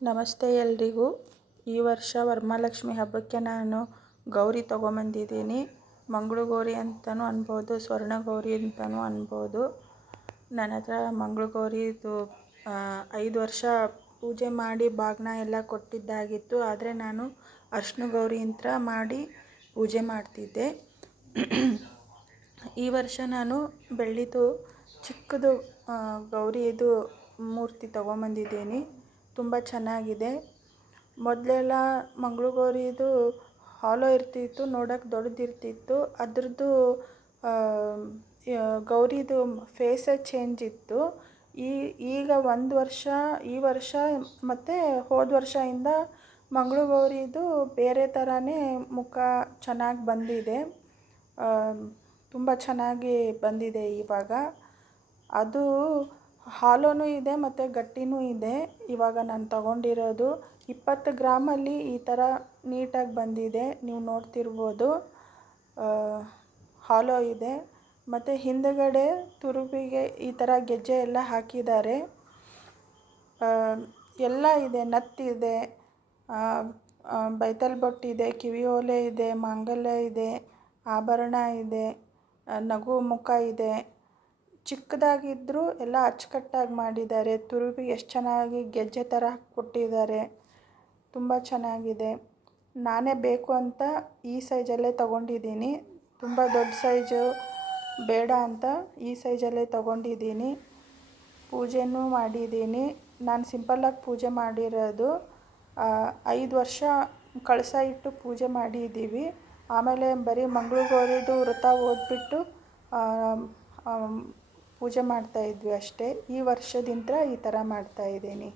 ನಮಸ್ತೆ ಎಲ್ರಿಗೂ. ಈ ವರ್ಷ ವರಮಹಾಲಕ್ಷ್ಮಿ ಹಬ್ಬಕ್ಕೆ ನಾನು ಗೌರಿ ತೊಗೊಂಬಂದಿದ್ದೀನಿ. ಮಂಗಳ ಗೌರಿ ಅಂತಲೂ ಅನ್ಬೋದು, ಸ್ವರ್ಣ ಗೌರಿ ಅಂತಲೂ ಅನ್ಬೋದು. ನನ್ನ ಹತ್ರ ಮಂಗಳ ಗೌರಿದು 5 ವರ್ಷ ಪೂಜೆ ಮಾಡಿ ಬಾಗಿನ ಎಲ್ಲ ಕೊಟ್ಟಿದ್ದಾಗಿತ್ತು. ಆದರೆ ನಾನು ಅರ್ಶಿನ ಗೌರಿ ಅಂತ ಮಾಡಿ ಪೂಜೆ ಮಾಡ್ತಿದ್ದೆ. ಈ ವರ್ಷ ನಾನು ಬೆಳ್ಳಿದು ಚಿಕ್ಕದು ಗೌರಿದು ಮೂರ್ತಿ ತೊಗೊಂಬಂದಿದ್ದೀನಿ. ತುಂಬ ಚೆನ್ನಾಗಿದೆ. ಮೊದಲೆಲ್ಲ ಮಂಗಳ ಗೌರಿದು ಹಾಲೋ ಇರ್ತಿತ್ತು, ನೋಡೋಕ್ಕೆ ದೊಡ್ಡದಿರ್ತಿತ್ತು. ಅದ್ರದ್ದು ಗೌರಿದು ಫೇಸೇ ಚೇಂಜ್ ಇತ್ತು. ಈಗ ಈ ವರ್ಷ ಮತ್ತು ಹೋದ ವರ್ಷದಿಂದ ಮಂಗಳ ಗೌರಿದು ಬೇರೆ ಥರನೇ ಮುಖ ಚೆನ್ನಾಗಿ ಬಂದಿದೆ. ತುಂಬ ಚೆನ್ನಾಗಿ ಬಂದಿದೆ ಇವಾಗ. ಅದು ಹಾಲೋನೂ ಇದೆ ಮತ್ತು ಗಟ್ಟಿನೂ ಇದೆ. ಇವಾಗ ನಾನು ತಗೊಂಡಿರೋದು 20 ಗ್ರಾಮಲ್ಲಿ ಈ ಥರ ನೀಟಾಗಿ ಬಂದಿದೆ. ನೀವು ನೋಡ್ತಿರ್ಬೋದು. ಹಾಲೋ ಇದೆ ಮತ್ತು ಹಿಂದುಗಡೆ ತುರುಬಿಗೆ ಈ ಥರ ಗೆಜ್ಜೆ ಎಲ್ಲ ಹಾಕಿದ್ದಾರೆ. ಎಲ್ಲ ಇದೆ, ನತ್ತಿದೆ, ಬೈತಲ್ ಬೊಟ್ಟಿದೆ, ಕಿವಿ ಓಲೆ ಇದೆ, ಮಾಂಗಲ್ಯ ಇದೆ, ಆಭರಣ ಇದೆ, ನಗು ಮುಖ ಇದೆ. ಚಿಕ್ಕದಾಗಿದ್ದರೂ ಎಲ್ಲ ಅಚ್ಚುಕಟ್ಟಾಗಿ ಮಾಡಿದ್ದಾರೆ. ತುರುಬಿ ಎಷ್ಟು ಚೆನ್ನಾಗಿ ಗೆಜ್ಜೆ ಥರ ಕೊಟ್ಟಿದ್ದಾರೆ. ತುಂಬ ಚೆನ್ನಾಗಿದೆ. ನಾನೇ ಬೇಕು ಅಂತ ಈ ಸೈಜಲ್ಲೇ ತೊಗೊಂಡಿದ್ದೀನಿ. ತುಂಬ ದೊಡ್ಡ ಸೈಜು ಬೇಡ ಅಂತ ಈ ಸೈಜಲ್ಲೇ ತೊಗೊಂಡಿದ್ದೀನಿ. ಪೂಜೆನೂ ಮಾಡಿದ್ದೀನಿ. ನಾನು ಸಿಂಪಲ್ಲಾಗಿ ಪೂಜೆ ಮಾಡಿರೋದು. 5 ವರ್ಷ ಕಳಶ ಇಟ್ಟು ಪೂಜೆ ಮಾಡಿದ್ದೀವಿ. ಆಮೇಲೆ ಬರೀ ಮಂಗಳ ಗೌರಿದು ವ್ರತ ಓದ್ಬಿಟ್ಟು ಪೂಜೆ ಮಾಡ್ತಾಯಿದ್ವಿ ಅಷ್ಟೇ. ಈ ವರ್ಷದಿಂದ ಈ ಥರ ಮಾಡ್ತಾಯಿದ್ದೀನಿ.